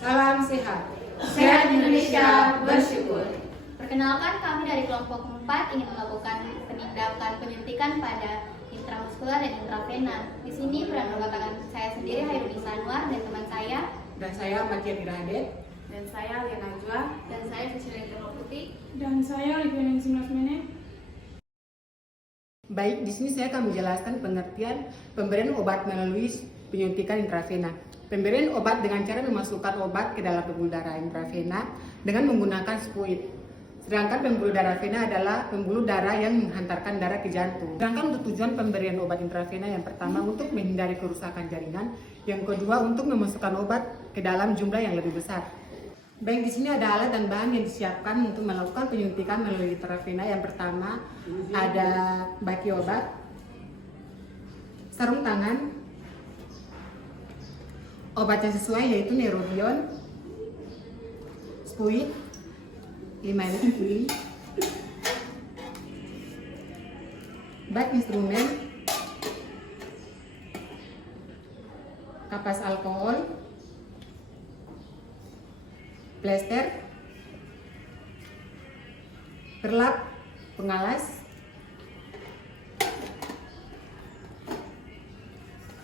Salam sehat. Sehat Indonesia, bersyukur. Perkenalkan, kami dari kelompok 4 ingin melakukan penindakan penyuntikan pada intramuskular dan intravena. Di sini beranggota saya sendiri Hairunisa Anwar dan teman saya, Dan saya Matia Biradet. Dan saya Liana Najwa. dan saya Cecilia Putih. Dan saya Olivia Nancy Mene. Baik, di sini saya akan menjelaskan pengertian pemberian obat melalui penyuntikan intravena. Pemberian obat dengan cara memasukkan obat ke dalam pembuluh darah intravena dengan menggunakan spuit. Sedangkan pembuluh darah vena adalah pembuluh darah yang menghantarkan darah ke jantung. Sedangkan untuk tujuan pemberian obat intravena yang pertama untuk menghindari kerusakan jaringan, yang kedua untuk memasukkan obat ke dalam jumlah yang lebih besar. Baik, di sini ada alat dan bahan yang disiapkan untuk melakukan penyuntikan melalui intravena. Yang pertama ada baki obat, sarung tangan, obat yang sesuai yaitu Neurobion, spuit 5 ml, bak instrumen, kapas alkohol, plester, perlap pengalas,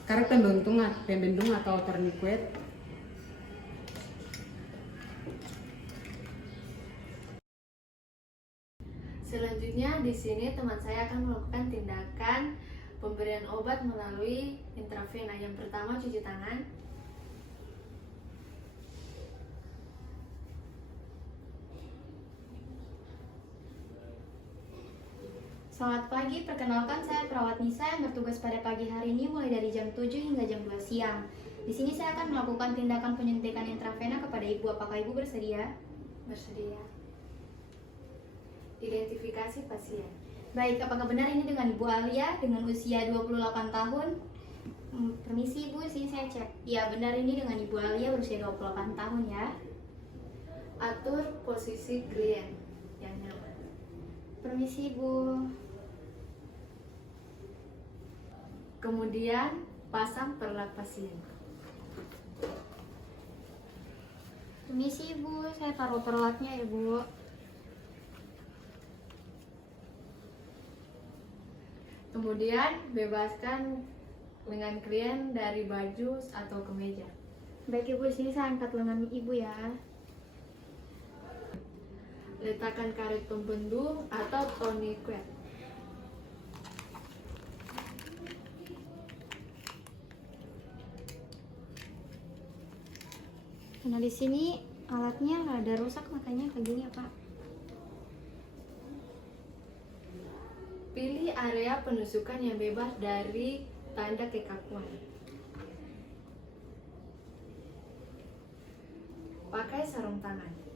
karet pembendung atau tourniquet, Selanjutnya di sini teman saya akan melakukan tindakan pemberian obat melalui intravena. Yang pertama cuci tangan. Selamat pagi, perkenalkan saya perawat Nisa yang bertugas pada pagi hari ini mulai dari jam 7 hingga jam 2 siang. Di sini saya akan melakukan tindakan penyuntikan intravena kepada Ibu. Apakah Ibu bersedia? Bersedia. Identifikasi pasien. Baik, apakah benar ini dengan Ibu Alia dengan usia 28 tahun? Permisi Ibu, sini saya cek. Ya, benar ini dengan Ibu Alia berusia 28 tahun ya. Atur posisi klien yang nyaman. Permisi Ibu. Kemudian pasang perlap pasien. Permisi Ibu, saya taruh perlatnya ya Bu. Kemudian bebaskan lengan klien dari baju atau kemeja. Baik Ibu, sini saya angkat lengan Ibu ya. Letakkan karet pembendung atau tourniquet. Karena di sini alatnya ada rusak makanya kayak gini ya Pak. Pilih area penusukan yang bebas dari tanda kekakuan. Pakai sarung tangan.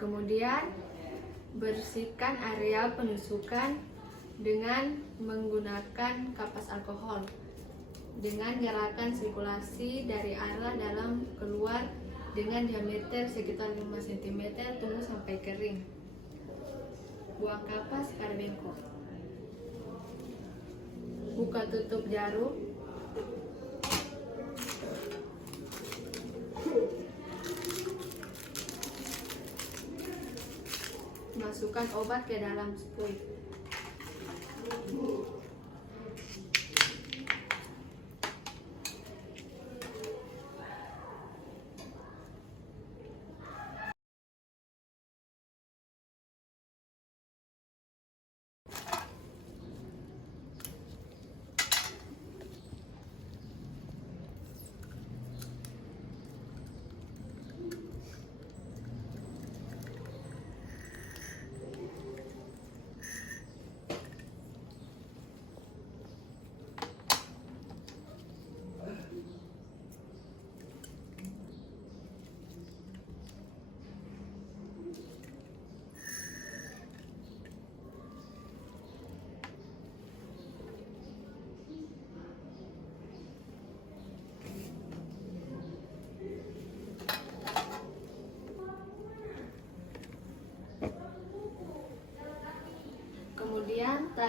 Kemudian bersihkan area penusukan dengan menggunakan kapas alkohol dengan gerakan sirkulasi dari arah dalam keluar dengan diameter sekitar 5 cm, tunggu sampai kering. Buang kapas pada bengkok. Buka tutup jarum. Masukkan obat ke dalam spuit.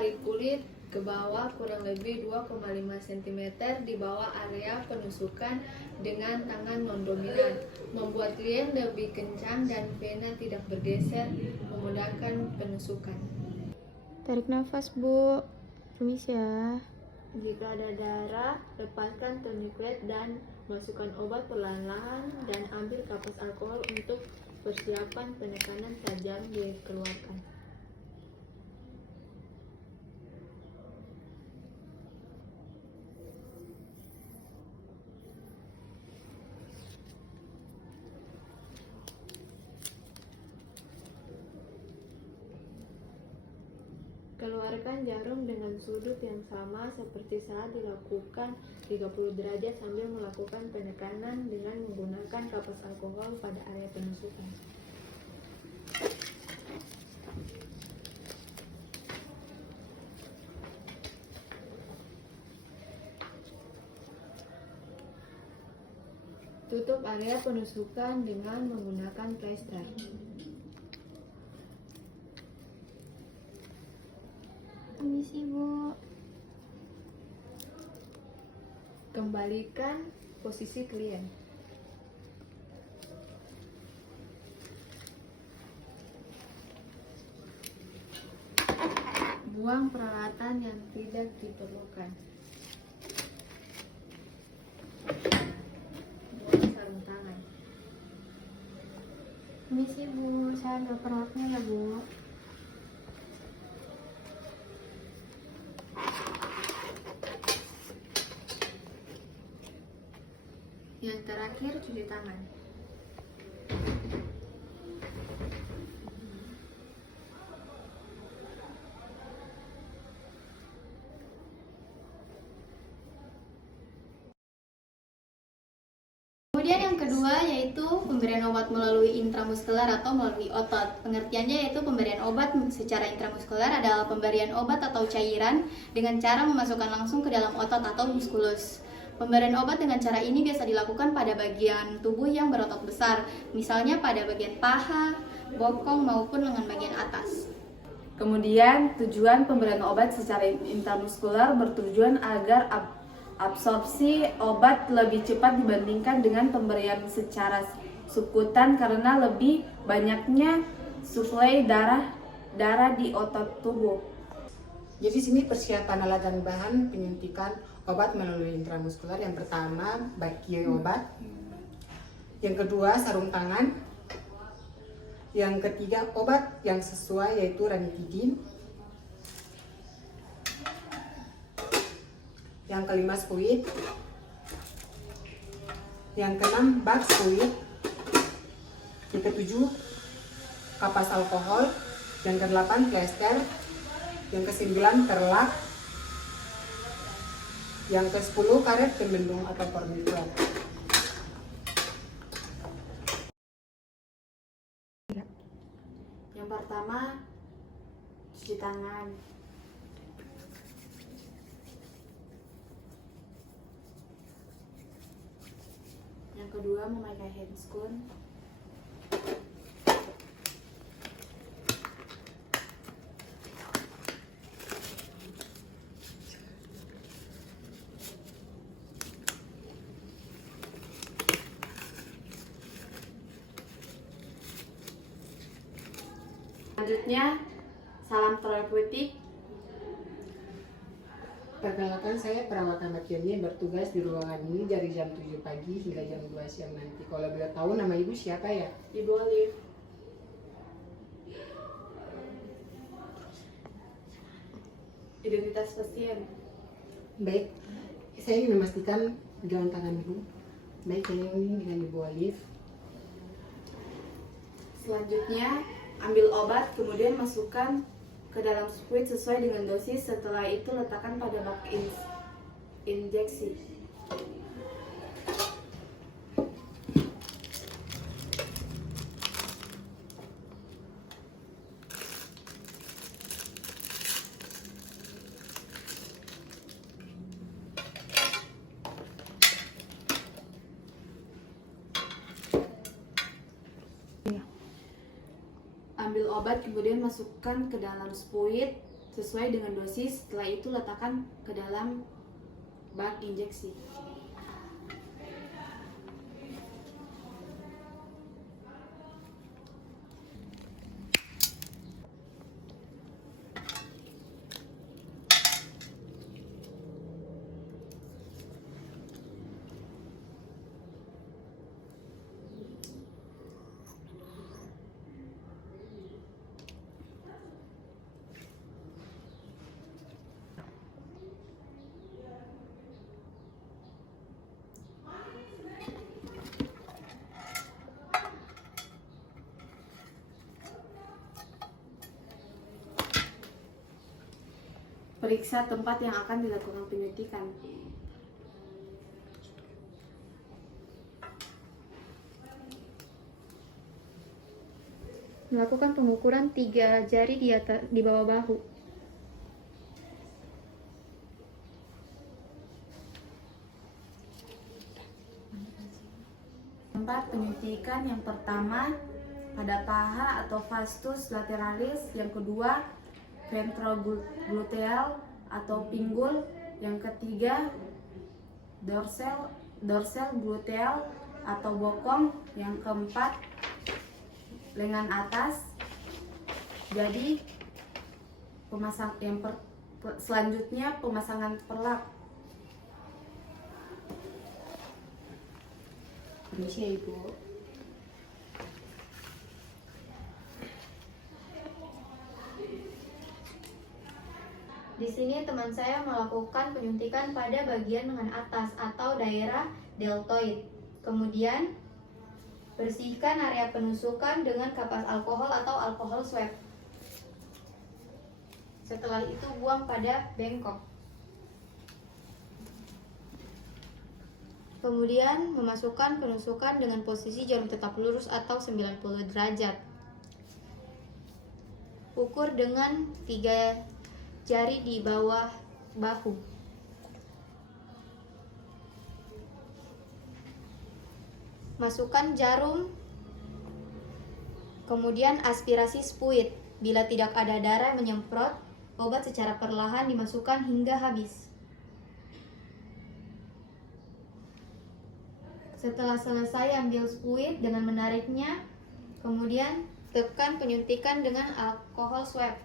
tarik kulit ke bawah kurang lebih 2,5 cm di bawah area penusukan dengan tangan non-dominan. Membuat klien lebih kencang dan vena tidak bergeser, memudahkan penusukan. Tarik nafas, Bu. Permisi ya. Jika ada darah, lepaskan tourniquet dan masukkan obat perlahan-lahan dan ambil kapas alkohol untuk persiapan penekanan tajam dikeluarkan. Keluarkan jarum dengan sudut yang sama seperti saat dilakukan 30 derajat sambil melakukan penekanan dengan menggunakan kapas alkohol pada area penusukan. Tutup area penusukan dengan menggunakan plester. Permisi, Bu. Kembalikan posisi klien. Buang peralatan yang tidak diperlukan. Buang sarung tangan. Permisi, Bu. Saya ambil peralatan ya, Bu. Yang terakhir, cuci tangan. Kemudian yang kedua yaitu pemberian obat melalui intramuskular atau melalui otot. Pengertiannya yaitu pemberian obat secara intramuskular adalah pemberian obat atau cairan dengan cara memasukkan langsung ke dalam otot atau muskulus. Pemberian obat dengan cara ini biasa dilakukan pada bagian tubuh yang berotot besar, misalnya pada bagian paha, bokong maupun lengan bagian atas. Kemudian tujuan pemberian obat secara intramuskular bertujuan agar absorpsi obat lebih cepat dibandingkan dengan pemberian secara subkutan karena lebih banyaknya suplai darah di otot tubuh. Jadi sini persiapan alat dan bahan penyuntikan obat melalui intramuskular. Yang pertama baki obat, yang kedua sarung tangan, yang ketiga obat yang sesuai yaitu ranitidin, yang kelima spuit, yang keenam bak spuit, yang ketujuh kapas alkohol, yang kedelapan plester, yang kesembilan terlak, yang ke-10 karet pembendung atau kornikular. Yang pertama, cuci tangan. Yang kedua, memakai handscoon. Selanjutnya, salam terapeutik. Perkenalkan, saya perawat Ahmad Yani bertugas di ruangan ini dari jam 7 pagi hingga jam 2 siang nanti. Kalau boleh tahu nama ibu siapa ya? Ibu Olive. Identitas pasien. Baik, saya ingin memastikan jam tangan ibu. Baik, saya ini dengan ibu Alif. Selanjutnya, ambil obat, kemudian masukkan ke dalam spuit sesuai dengan dosis. Setelah itu letakkan pada bak injeksi. Ambil obat, kemudian masukkan ke dalam spuit sesuai dengan dosis. Setelah itu letakkan ke dalam bak injeksi. Periksa tempat yang akan dilakukan penyuntikan. Melakukan pengukuran 3 jari di bawah bahu. Tempat penyuntikan yang pertama pada paha atau vastus lateralis, yang kedua ventrogluteal atau pinggul, yang ketiga dorsal gluteal atau bokong, yang keempat lengan atas. Jadi selanjutnya pemasangan perlak. Permisi ya Ibu. Di sini teman saya melakukan penyuntikan pada bagian lengan atas atau daerah deltoid. Kemudian bersihkan area penusukan dengan kapas alkohol atau alkohol swab. Setelah itu buang pada bengkok. Kemudian memasukkan penusukan dengan posisi jarum tetap lurus atau 90 derajat. Ukur dengan 3 jari di bawah bahu. Masukkan jarum, kemudian aspirasi spuit. Bila tidak ada darah menyemprot, obat secara perlahan dimasukkan hingga habis. Setelah selesai, ambil spuit dengan menariknya, kemudian tekan penyuntikan dengan alkohol swab.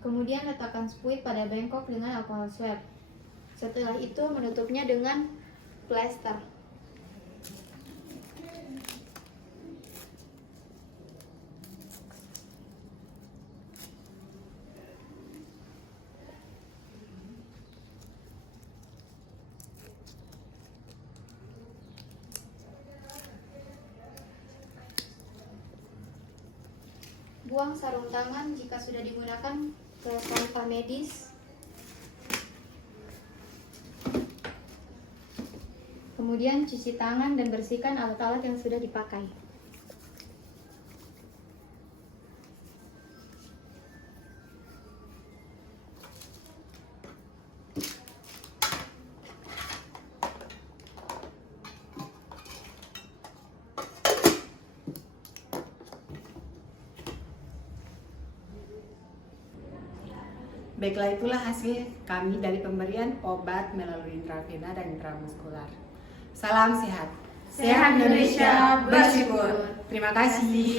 Kemudian letakkan spuit pada bengkok dengan alkohol swab. Setelah itu menutupnya dengan plester. Buang sarung tangan jika sudah digunakan ke sampah medis. Kemudian cuci tangan dan bersihkan alat-alat yang sudah dipakai. Baiklah, itulah hasil kami dari pemberian obat melalui intravena dan intramuskular. Salam sehat. Sehat Indonesia, bersyukur. Terima kasih.